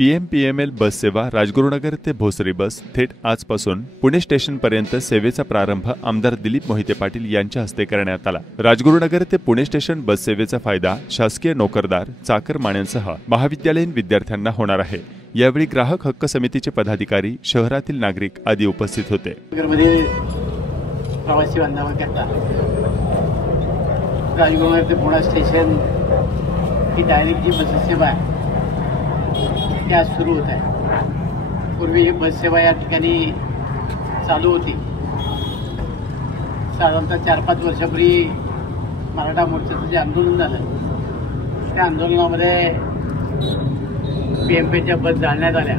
PMPML बस सेवा राजगुरुनगर ते भोसरी बस थेट आजपासून पुणे स्टेशनपर्यंत सेवेचा प्रारंभ आमदार दिलीप मोहिते पाटील यांच्या हस्ते करण्यात आला। राजगुरुनगर ते पुणे स्टेशन बस सेवेचा फायदा शासकीय नोकरदार, चाकरमान्यांसह महाविद्यालयीन विद्यार्थ्यांना होणार आहे। यावेळी ग्राहक हक्क समितीचे पदाधिकारी, शहरातील नागरिक आदी उपस्थित होते। प्रवासी बांधवांकरता राजगुरुनगर ते पुणे स्टेशन ही डायरेक्ट जी बस सेवा आहे ती आज सुरू होत आहे। पूर्वी ही बस सेवा या ठिकाणी चालू होती। साधारणतः 4-5 वर्षापूर्वी मराठा मोर्चाचं जे आंदोलन झालं त्या आंदोलनामध्ये PMPच्या बस जाळण्यात आल्या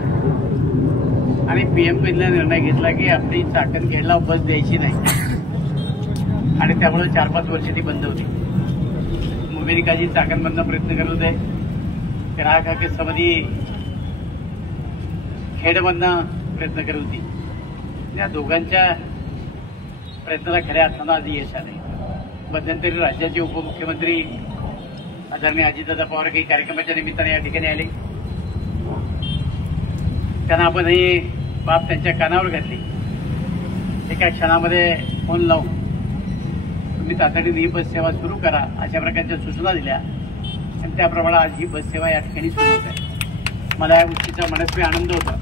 आणि PMPने निर्णय घेतला की आपली चाकण घ्यायला बस द्यायची नाही आणि त्यामुळे 4-5 वर्ष ती बंद होती। मुंबईकाजी चाकण बंद प्रयत्न करत होते, ग्राहक हक्क समिती खेडमधनं प्रयत्न करत होती। या दोघांच्या प्रयत्नाला खऱ्या अर्थानं आज यश आले। मध्यंतरी राज्याचे उपमुख्यमंत्री आदरणीय अजितदादा पवार काही कार्यक्रमाच्या निमित्ताने या ठिकाणी आले। त्यांना आपण ही बाब त्यांच्या कानावर घातली। एका क्षणामध्ये फोन लावून तुम्ही तातडीने ही बस सेवा सुरू करा अशा प्रकारच्या सूचना दिल्या आणि त्याप्रमाणे आज ही बस सेवा या ठिकाणी सुरू होत आहे। मला या गोष्टीचा मनस्वी आनंद होता।